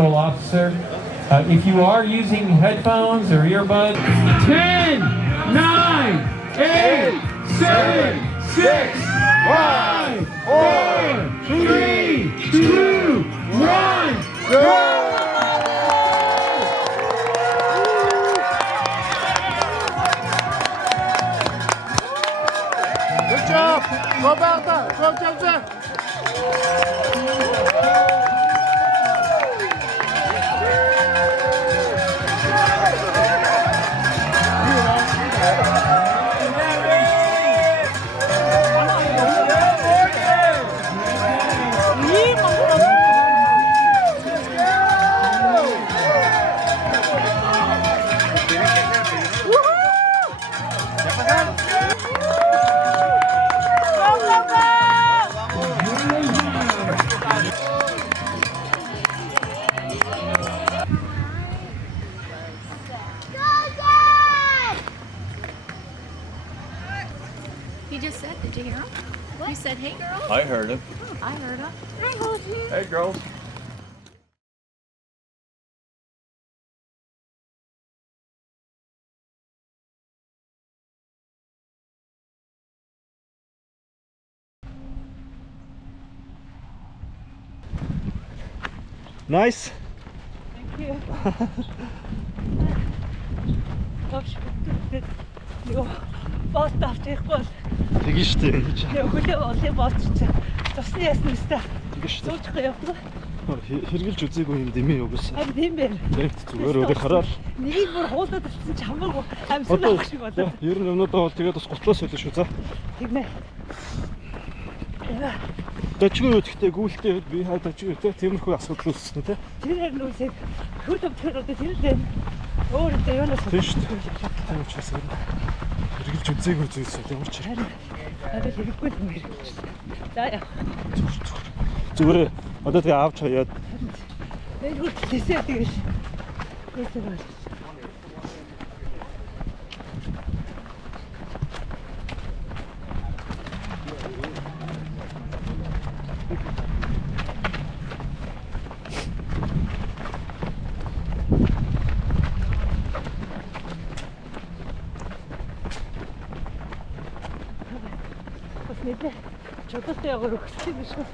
patrol officer. If you are using headphones or earbuds, 10, 9, 8, 7, 6, 5, 4, 3, 2, 1, go! Good job! Go Bertha! Go James! He just said, did you hear him? What? He said, hey girls. I heard him. Oh, I heard him. Hey, Hoji. Hey girls. Nice. Thank you. Yo, бот авчих бол Тэгэн штэ. хөлөө олон болчихсон. Тусны ясна өстэй. Тэгэн штэ. Суучихгүй явдаг. Хэргэлж үзээгүй юм дэмий угс. Харин тийм байна. Тэг зүгээр өөрө хараад. Нэгийг бүр хуулаад авчихсан ч хамаагүй амьсгал авах шиг болоо. Ер нь өнөөдөр бол тэгээд бас готлоос солио шүү за. Тэгнэ. Дажгүй үтгэхдээ гүйлтэй би хаа дажгүй те тиймэрхүү асуудал үүссэн те. Тэр нь үсэг хөл төвчөрөд тэр л байна. Өөрөндөө юунаас Тийм шүү дээ. Тийм учраас хэргэлж үзээгүй зүйлс ямар ч харин надад хэрэггүй юм хэрэгж. За яа. зүгээр одоо тэгээ авч хаяад Нэг хүлээсээ тэгэж.Ээсээ бол. Нэлээ чөлөөтэй яваар өгсөн юм шиг.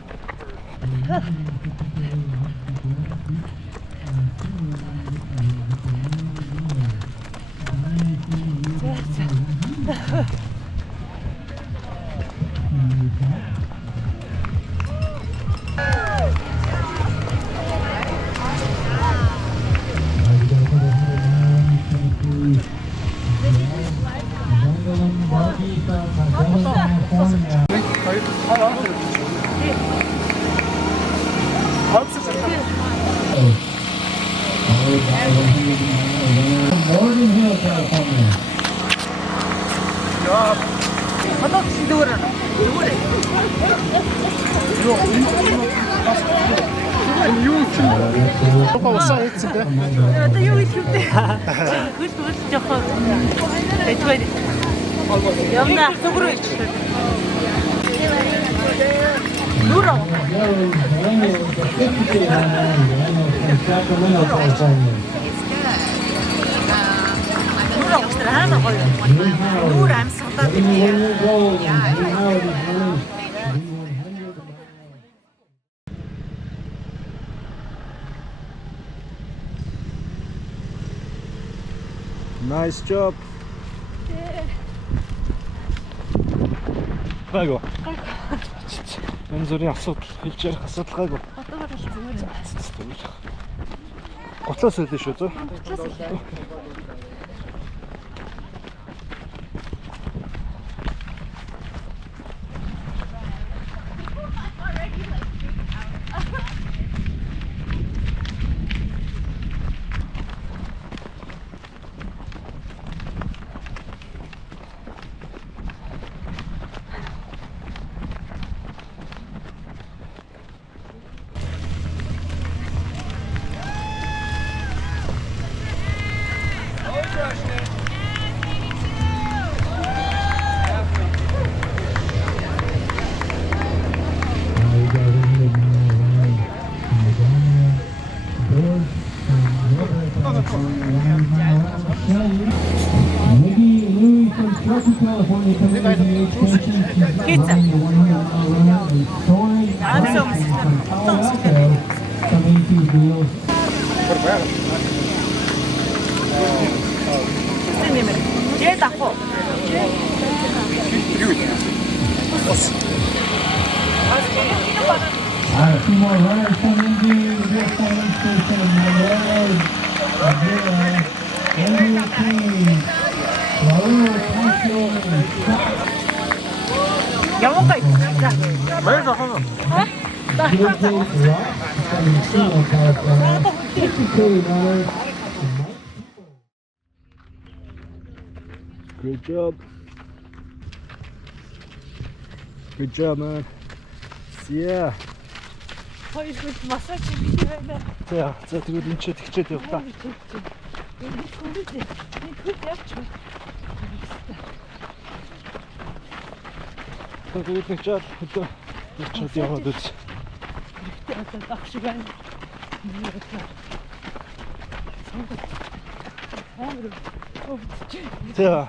Morgan Hill, California. Уусаа хийцэн те. Одоо юу хийх вэ? Хөл жоохон бэтвэр. Явна зүгрөө ичсэн. Нүрэ. Нүрэ устэр хаана гоё. Нүр амьсгалаад nice job. Гайгүй. Энэ зүрийн асуудал хэлж ярих асуудал гайгүй. Хотоор л зүгээр. Готлоос солио шүү зөө. Maybe Louis from Truckee, California, coming to the extension. She's running the 100-mile run. And Tori from Colorado coming to Wheels. 제일 작고. All right, 2 more runners coming into this station. Andrew King, Raul Castro, 영어가 있어. 자, 매일 하나. Gilbert Rock from Silo, California. 52 runners. Good job. Good job, man. Yeah. 거의 그 마사지 비디오에 За, за тэгвэл энэ ч тэгчээд явах та. Тэгээд нэг чад одоо чад яваад үз. За.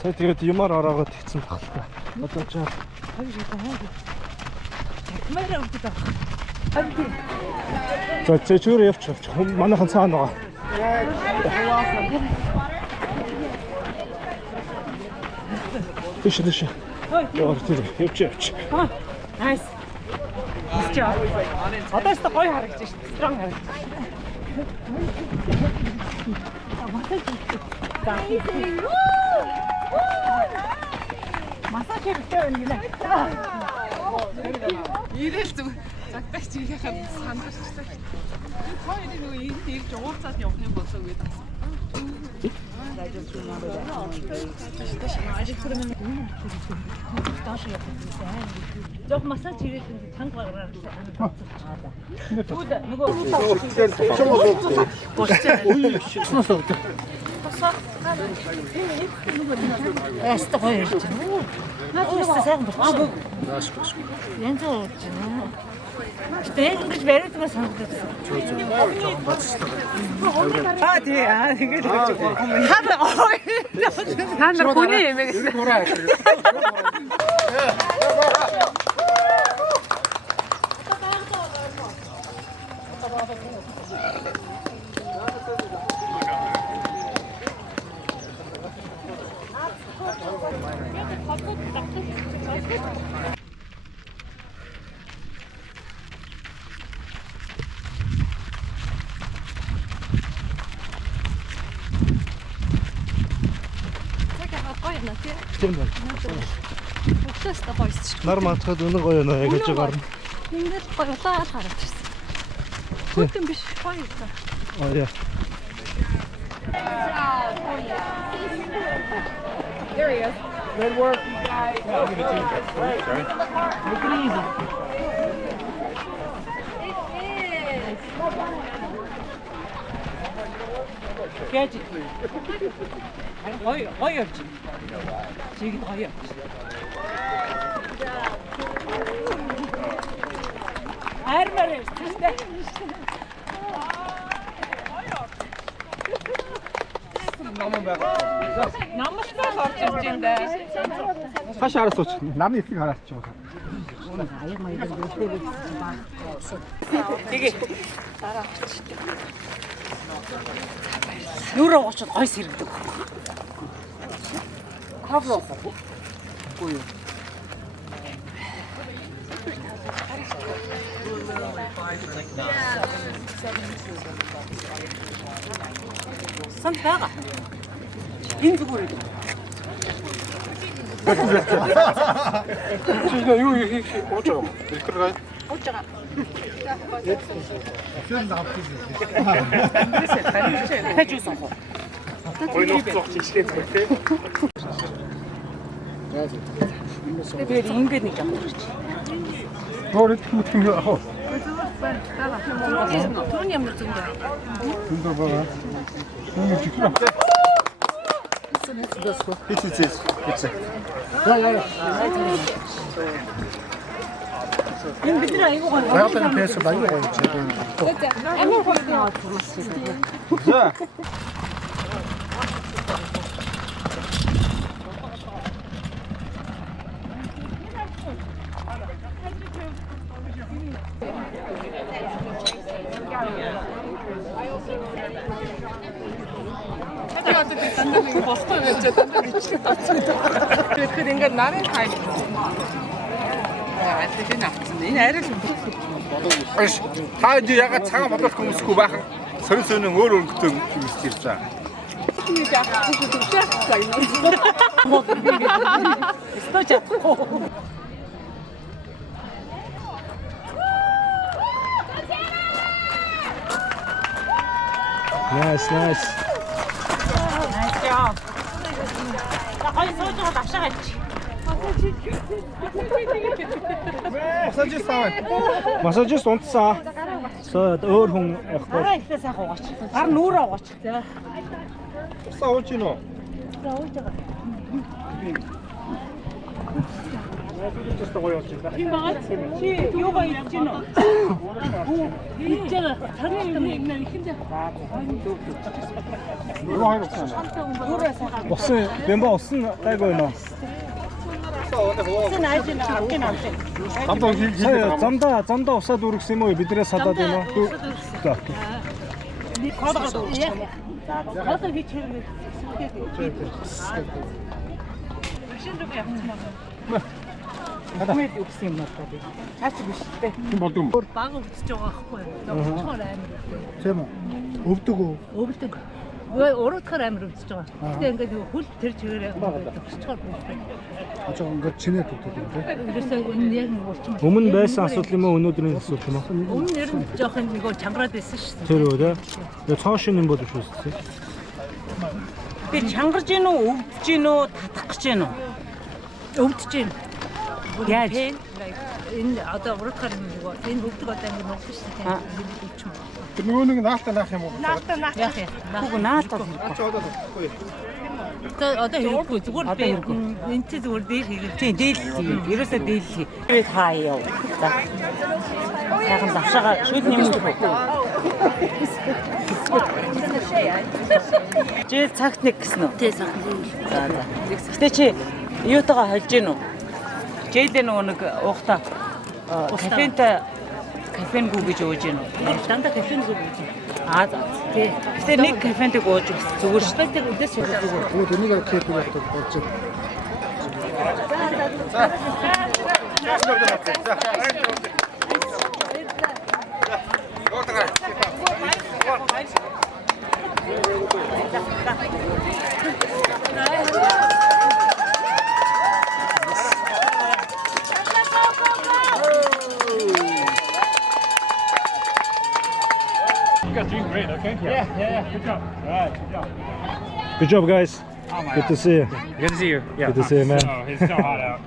Сая тэгээд юмар ороод хийцэн баг л та. Одоо чад. За, чөөр явчих. Манайхан цаана байгаа. Тэш. Яар тэр явчих. Найс. Чаа. Одоо ч гоё харагдаж шүү дээ. Строн харагдаж. Массаж хийхдээ байна гинэ. Ирээл зүг загтагч хийхэд сандарчлаа. Хоёрын нөгөө ирж уулзаад явах юм болов уу гэдэг. Жох массаж хийгээд танк гараад. Яста гоё ярьж байна. Наадмаа сайн болчихсон. Янз бүр ярьж байна. Тэг ингэж баригдмаа санагдсан. Аа тэгээд та нар хүний юм гэсэн. Тийм байна. Өглөөс та гоё шүү. Нар матхад үнэн гоё нөө яг гэж гарна. Ингээд гоёлаад хараад ирсэн. Хөтөн биш гоё та. Аа яа. There he is. Good work, you guys. Yeah, I'll give it to you. Sorry. Make it easy. Catch it. Гоё явж. Чиг гоё явж. Армарэ тэстэй. Намастай орж ирж байна да. Хаш хараа сууч. Нарны эсийг хараач ч юм. Тэгээ. Дараа очтой. Нүрэ очоод гой сэргдэг. Хавлоо. Гой. сан байгаа. Энэ зүгээр үү? Чи юу хийх ууж байгаа. Илэрхий гай. Ууж байгаа. Хажуусан хоо. Ойноо цогч ихтэй зүгтэй. Тэгээд ингэж нэг юм урч. Гөрөд хүүт юм яах вэ? Түрүүний ямар зөндөө. Зөндөө байгаа. Нэг чихрэ. Хитцээс. Я. Энэ бид нар айгуу гоё. Байгалийн пэс аюу гоё чи. Амар гоё яваад байна. За. Бостой байж дандаа бичлэг тацсан. Тэгэхээр ингээд нарын тайм. Тэгээд авчихсан. Энэ арай л Та энэ ягаад цагаан бодох хүмүүсгүй баахан сонин өөр өнгөтэй хүмүүс ирж байгаа. нэг яах вэ гэж Сто чадахгүй. Nice, nice. Найсаа. Хай сууж байгаа авшаагач. Масажист аваа. Масажист унтсан. Соод өөр хүн явахгүй. Гараа ихтэй сайхан угаач. Гар нүүрээ угаач. За. Тусаа ууж гинөө. За ууж байгаа. Тусаа гоё болж байна. Тийм байгаа. Чи юугаа идэж гинөө? Идэж байгаа. Тарны юм ихэндээ. Нүүрээ сайхан. Усан бэмба усан гайгүй нөө. Сэн айж нэг авчин авчин. Замдаа усаад үргэсэн юм уу? Бидрээс садаад байна уу? За. Кодоо дуу. Кодоо хийх юм. Машин руу явчихсан байна. Хэмэд үгсэн юм надад. Цаач биш дээ. Хэн болов юм? Баг өвдөж байгаа байхгүй юу? Өвдөж амар. Тийм үү? Өвдөг үү? Өвдөг. Уруудахаар амар өвдөж байгаа. Гэтэ ингээд хөл тэр чигээрээ өвдөж Ачаа ингээд чинээд өвдөг юм тий. Ерөөсөө энэ яг нэг урчин. Өмнө байсан асуудал юм уу? Өнөөдрийн асуудал юм уу? Өмнө ер нь жоох нэг чангараад байсан шүү дээ. Тэр үү те. Тэгээ цоошин юм болов шүү дээ. Би чангарж гин үү, өвдөж гин үү, татах гэж гин үү? Өвдөж гин. Яаж? Энэ одоо уруудахаар нэг энэ өвдөг одоо ингэ нуух шүү дээ. Тэр нөгөө нэг наалтаа наах юм уу? Яах яах. Хүүг наалтаа. Одоо хэрэггүй зүгээр би энэтэй зүгээр дээр хэрэглээ. Тийм дээлхий. Ерөөсөө дээлхий. Би хаяа. За. Яхан завшаага шүд нэмэх. Чи цагт нэг гэсэн үү? Тий цагт. За за. Гэтэ чи юутайгаа холж гин үү? Жэдэ нөгөө нэг уухта кафенгүй гэж ууж гин үү? Дандаа кафенгүй гэж. Аа за. Тий. Гэтэ нэг кафентэй ууж зүгээр шүү дээ. Үдээс зүгээр. Тэгвэл энийг аркет болдог болж байна. You guys doing great, okay? Yeah. Good job. All right, good job. Good job, guys. Good to see you. Good to see you. Yeah. Good to see you, man. Oh, it's still hot out.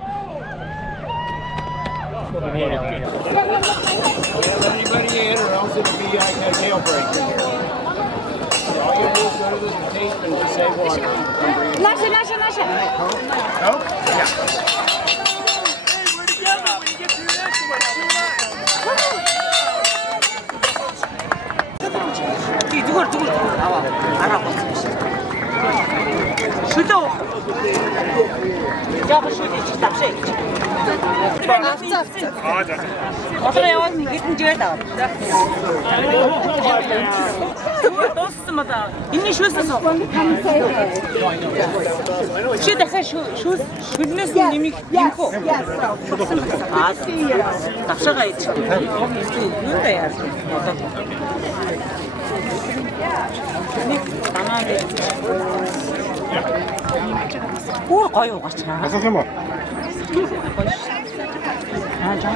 Anybody in or else it'll be like a jailbreak. All you do is go to this tape and just say water. Наша. Nope? Yeah. Зүгээр. Араа болсон биш. Шүлөө. Яг шүлээ чи тавшаа. Аа, за. Одоо яваад нэг хэдэн жигээр даа. Дууссан маа. Энэний шүүсээс чи дахиад шүлнээс нэмэх юм хөө. Аа. Тавшаага ич. Юу да яа. Одоо Оо гоё угаачаа. Асах юм уу? Аа жаа.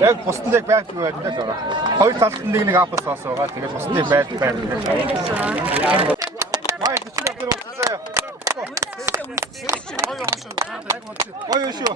Яг бусдын яг байдаг байдаг л байна. Хоёр талд нэг апс сосоогоо тэгээд бусдын байдаг. Май бичнэ дээр уцаа. Гоё шүү.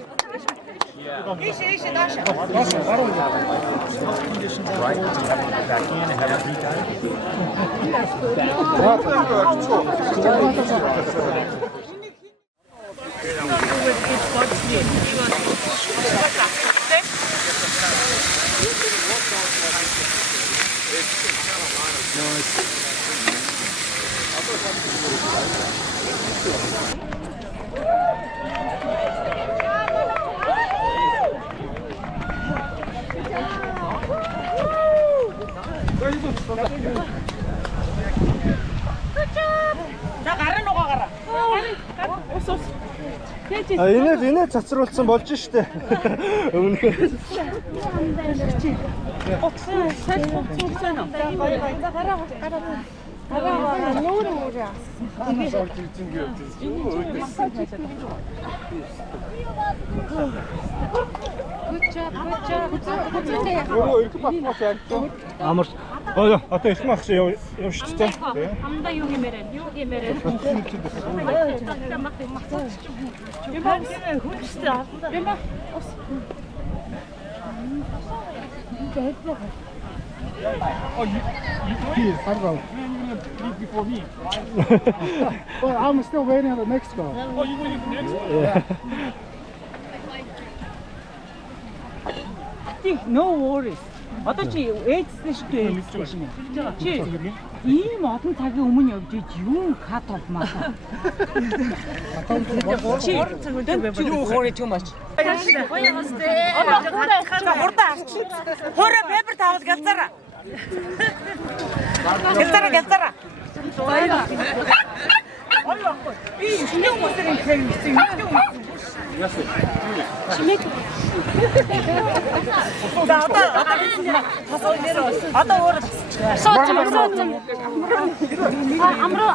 Энэ цацруулсан болж штэ. Өмнөхөө. Амар. Одоо их мах явчихсан. Амда юу гэмээрээ. Before me. Well, I'm still waiting on the next call. Oh, you will leave next? No worries. Одоо чи ээжсэн шүү дээ. Чи ийм олон цагийн өмнө явж иж юу хат болмаа. Чи юу хоорой too much. Хурдаа арч. Хоорой пепер тавал галзараа. Галзараа. Би шинэ хүмүүсийн хэлсэн юм. Чимэк. Одоо өөр сууч. Амруу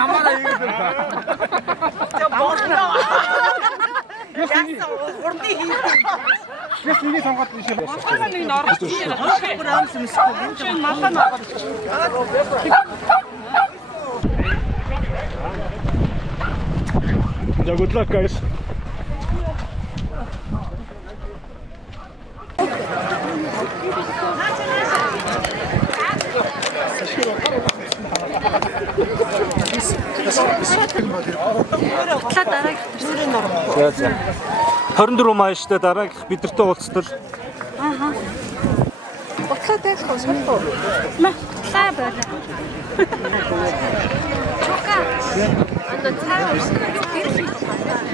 намаараа ийгдэр. Яасан урдын хийх. Гэс энийг сонгоод тийш. Манай нэг орох чинь бүр амс юмсгүй. Энэ чинь малаа наагаад. Yeah, good luck, guys. За. 24 майштай дараагийнх бидэртэй уулзтал. Бодлоо дэх хосмол. Ма, цаа байна. Чока. Андо цаа.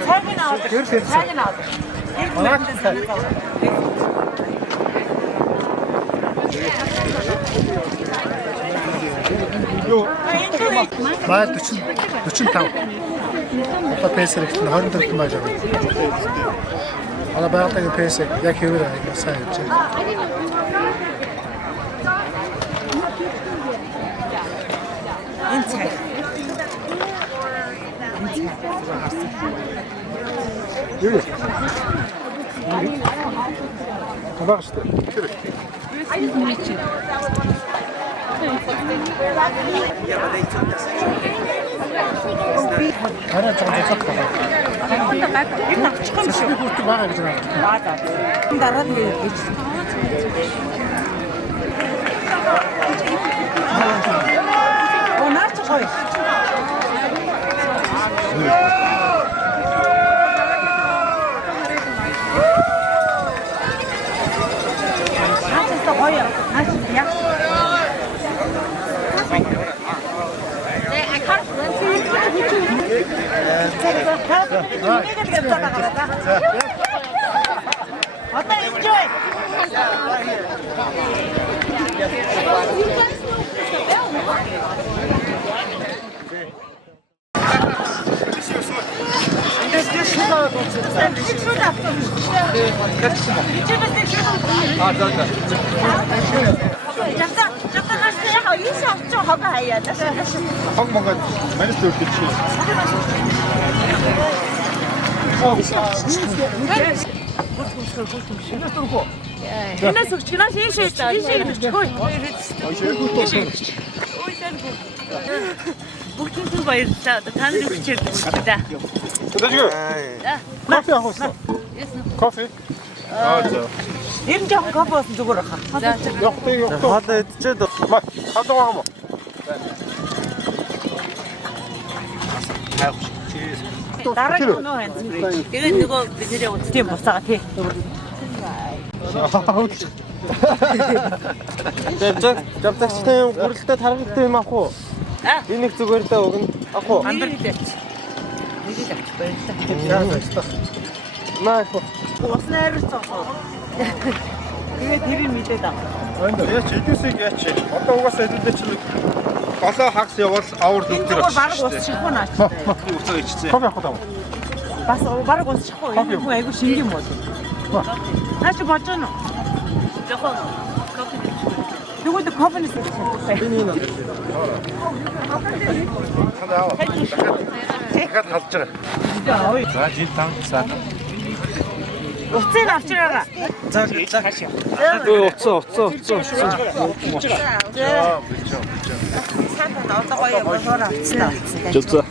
Цагийн аваад. Баа 45. Одоо пэс хэрэгтэй 24 байж байгаа. Одоо байгаагийн пэс яг хэвээр сайн явж байна. Энэ цаг. Kabaq штэ. Хараа цогцох байгаа. Энэ авчих юм шүү. Бүрт байгаа гэж байна. Дараа нь гэж. Онаач гоё. Гоё. Яг. Одоо enjoy. Энэ сөгчнөөс ийшээ ийшээ. Ой. бүгдийн баярлалаа. Одоо та нарын хүчээр бүгдээ. Кофе авах уу? Кофе. Нэр нь жоохон кофе болсон зүгээр баха. Хоолоо идчихэд хоолоо байгаа мó. Дараа нь нөө ханц. Тэгээд нөгөө бидний үстийн буцаага тий. Жавтагчтай гурилтай таргалтай юм ах уу? Энэ их зүгээр даа өгн ах уу? Амберлээч. Нэг л авч баярлалаа. Наа их. Усны хайрцаг. Тэгээд тэрийг мэдээд авах. Яач эдүүсийг яач. Одоо угаасаа эдүүдээ чинь голоо хагас явал авар Тэр төгтөр баг ус чихгүй наач. Уцаа ичсэн. Кофе авах уу? Бас баг ус чихгүй. Энэ хүн айгу шингийн мод. Наач болж байна уу? Яхаа. Тэгвэл кофенес хийчихсэн. Дахиад халж байгаа. За жил тав цаа. Уцыг авчираа. Өө уцаа. Сайн одоо гоё болоор авчихсан. Жуцаа.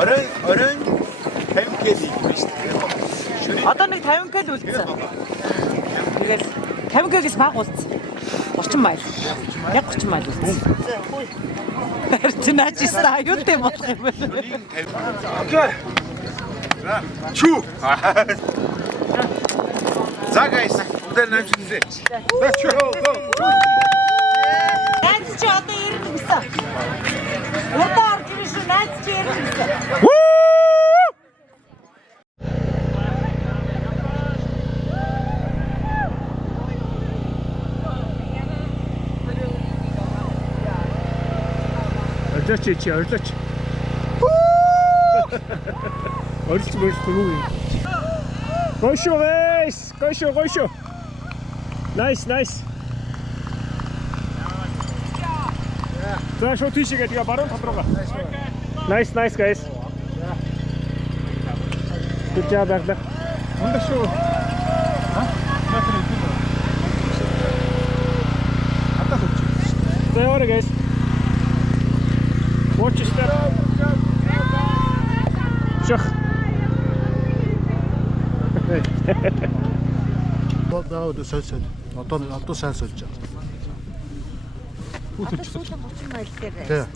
Оройн 50 кг ийггүй шүү дээ. Одоо нэг 50 кг үлдсэн. Тэгэл 50 кг-с баг үлдсэн. 30 майл. Яг 30 майл үлдсэн. Тэрнаач ста аюултай болох юм байна. Окей. Чүү. За guys, өдөр намжинлээ. Чүү. Найз чи одоо ирэх гэсэн. Урдаа орж ирэх шүү найз чи ирэх гэсэн. Орлооч. Орилч мөрөхгүй. Гошо guys. Гошо. Nice. За шот тийшээ тэгээ баруун толроо. Nice guys. Good job Agla. Мундаг шүү. There guys. Watch your step. Шах. Баадаа дөсөсөд. Одоо сайн сольж байгаа. Хүүтэлчихсэн. 30 майл дээр.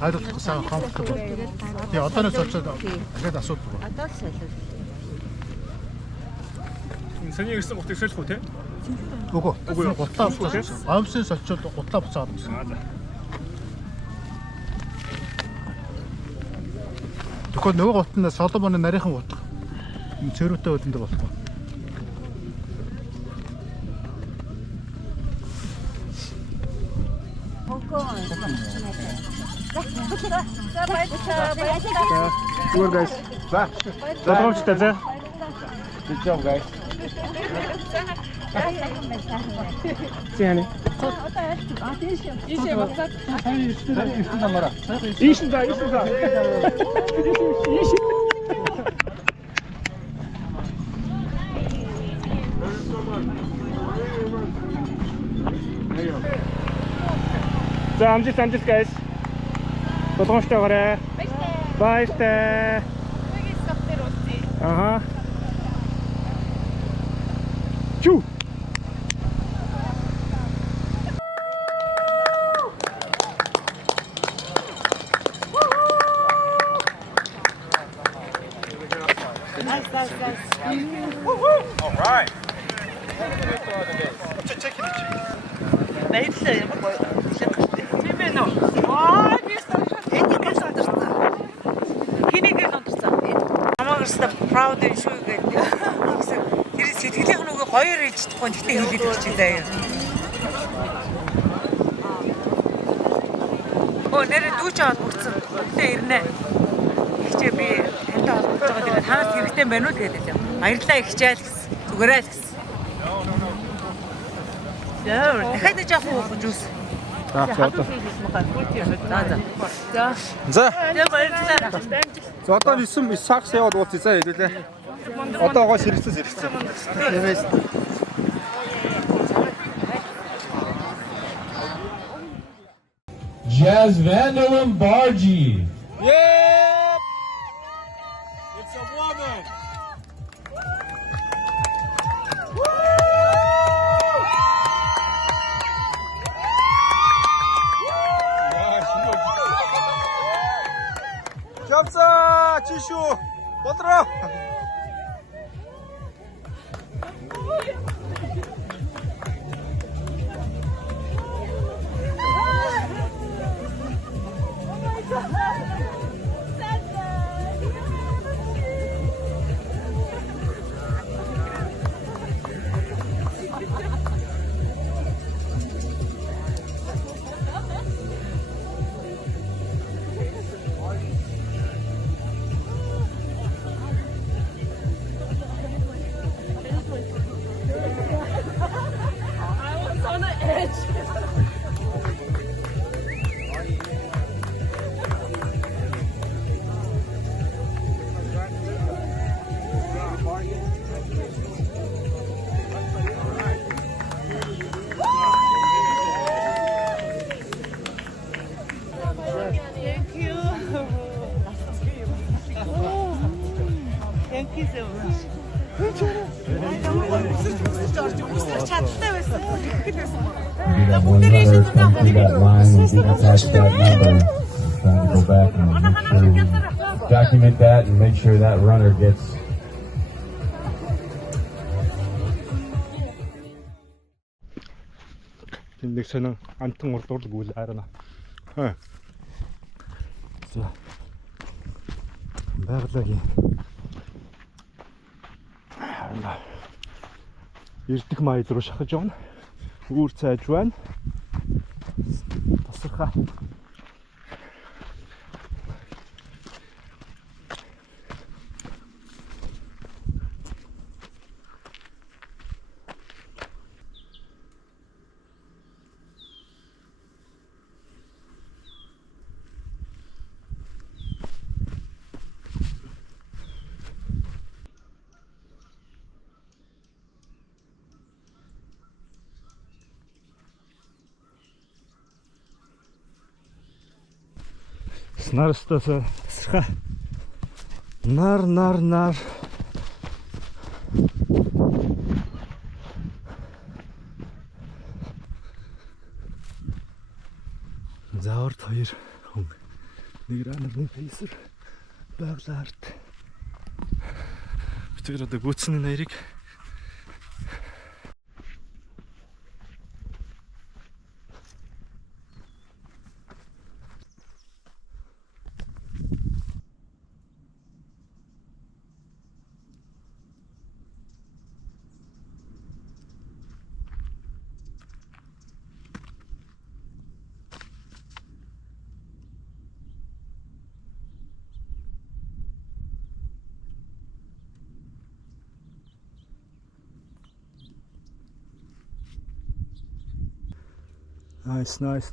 Хайрлах сайн комфортабл. Тэгээ одооноос олцоод дахиад асуудаг ба. Одоо л солиод. Саний ирсэн гутыг солих уу те? Үгүй. Гутлаа буцаад. Амсын соличоод гутлаа буцаад гэсэн. Тэгэхгүй нөгөө гутнаа Соломоны нарийнхан гутга. Цэрүүтэй үлэн дээр болох. Good guys. За. Заавчтай за. Good job guys. Зяни. Ишин да. За амжилт guys. Болгоомжтой гараа. Баяртай. Аха. Чүү. All right. Баярлалаа ямар гоё. Тийм ээ нөө. Аа би энийг гасаадсан. Хэнийг л унтсан. Намаагстай proud шүү гэдэг. Тэр сэтгэлийн нүгэ хоёр хэлж чадахгүй гэхдээ хэлээд өгч заяа. Оо нэрээ дүүч аваад бүрдсэн. Гэтэ ирнэ. Ихчээ би тантай холбож байгаа тэгээд танаас хэрэгтэй байна уу гэдэг юм. Баярлалаа ихчээл гэсэн. Зүгээрээ л гэсэн. Яа, дахиад нэг жаахан уух жуус. За. За. Баярлалаа. За одоо 9 сакс яваад ууцъя за хэлээ. Одоо гоо сэрэгцэн. Jazz Vanderlyn Bargy. Yep! It's a woman! 잡사! 지슈! 뻗들어! That line and get attached to that number. Trying to go back and make sure we document that and make sure that runner gets. Тэмдэг сонин амтан урдуурлаг үйл харна. За. Байгалийн эрдэх майл руу шахаж явна. Үүр цайж байна. Тасархаа. Нарстаса сха нар зааварт хоёр хүн нэг ранерны фейсер байглаа арт битэр одоо гүцний нарыг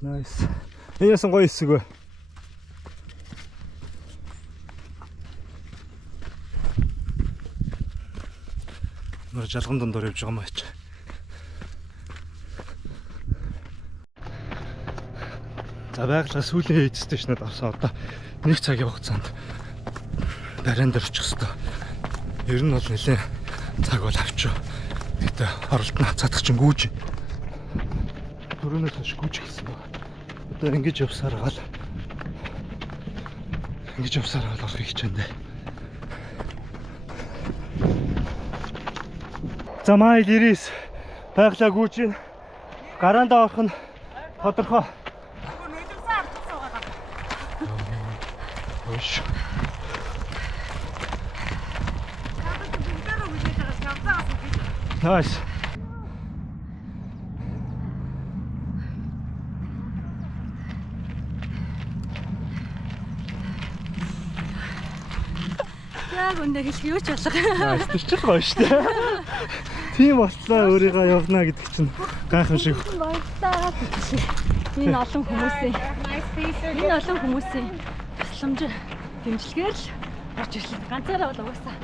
Nice. Энэсэн гоё хэсэг бай. Нар жалган дондор явж байгаа маач. За байгалаа сүүлийн эцэстэй шнэд авсан одоо 1 цагийн хугацаанд бариан дээр очих хэвээр. Ер нь бол нэлээд цаг бол авчив. Гэтэ оролт нь хацаадах чинь гүйж. Төрөнөөс хойш гүйж хэлсэн баг. Одоо ингэж явсаар гал. Орохыг хичээндээ. За майл 90 байгалаа гүйж ийн. Гараандаа орох нь тодорхой. Хөөш. Nice. Яг өндөө хэлэх юу ч болго. Тэр ч гоё шүү дээ. Тийм болтлоо өөрийгөө явна гэдэг чинь гайхамшиг. Баярлалаа. Энэ олон хүмүүсийн тусламж дэмжлэгээр л орж ирлээ. Ганцаараа бол угаасаа.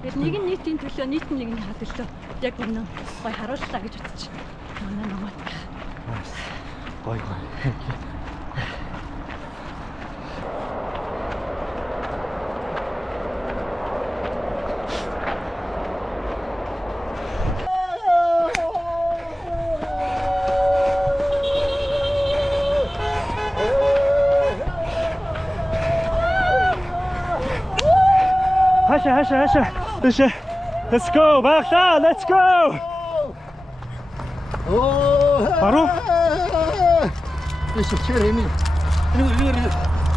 Тэгээд нэг нь нийтийн төлөө, нийт нь нэгний төлөө яг үнэн гоё харууллаа гэж бодчих. Манай намайг. Гоё. 하샤. Let's go. 박사, let's go. 바로?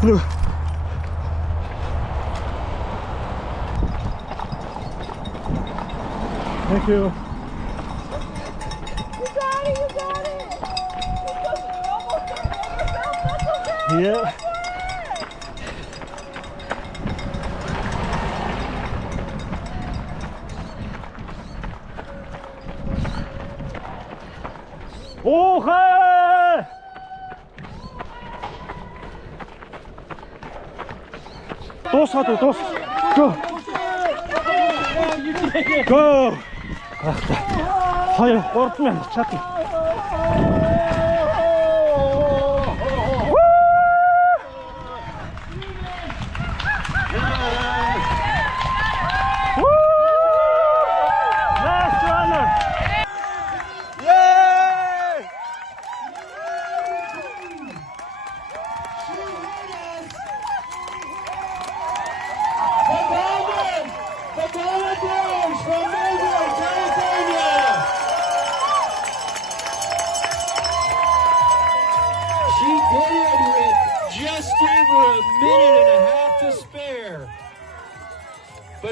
이리로. Thank you. Yeah. 오해! 또 사도 또 고! 고! 하여 꼴면 찾기.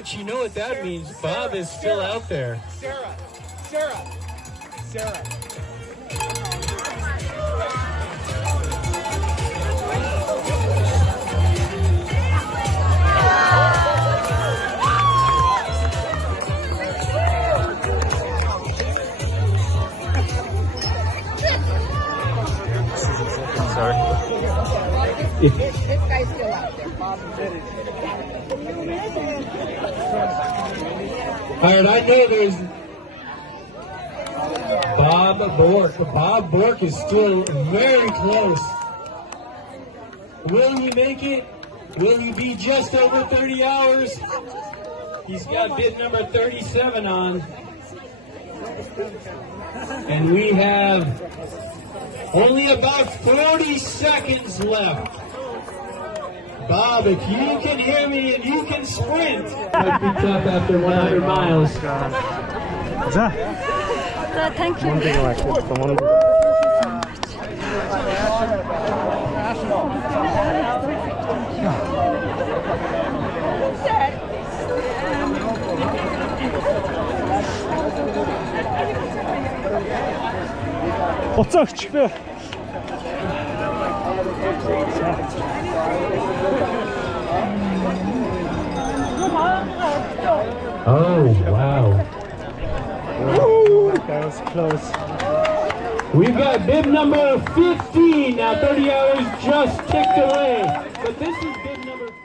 But you know what that means? Bob is still out there. Sarah. This guy's still out there. All right, I know there's Bob Bork. Bob Bork is still very close. Will he make it? Will he be just over 30 hours? He's got bid number 37 on. And we have only about 40 seconds left. Bob, if you can hear me and you can sprint, might be tough after 100 miles. 자, thank you. 어쩌 Oh, wow. Ooh, that was close. We've got bib number 15. Now 30 hours just ticked away. But this is bib number 15.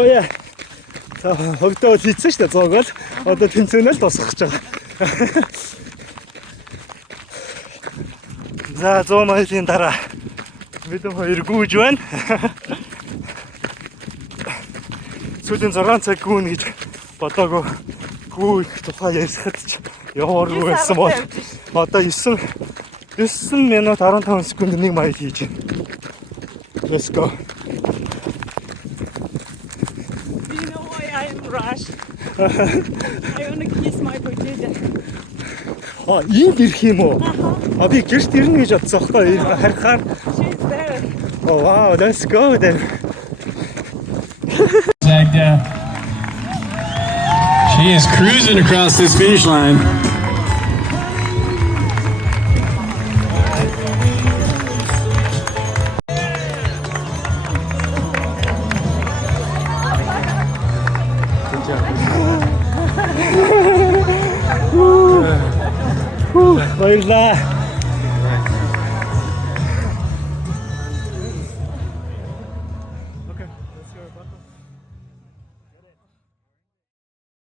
Яа. За хогдоо хийсэн шүү дээ зоогол. Одоо тэнцэнэл тосгож байгаа. За 100 милийн дараа бид хоёр гүйж байна. Сүүлийн 6 цаг гүйнэ гэж бодоагүй. Гүйх тухай ярихад ч явааргүй байсан бол одоо 9 минут 15 секунд 1 майл хийж байна. Let's go. Rush. I want to kiss my potato. Ийм ирэх юм уу? Би гэрт ирнэ гэж бодсон байхгүй юу? Харихаар. She's there. Oh wow, let's go then. She is cruising across this finish line. Баярлалаа.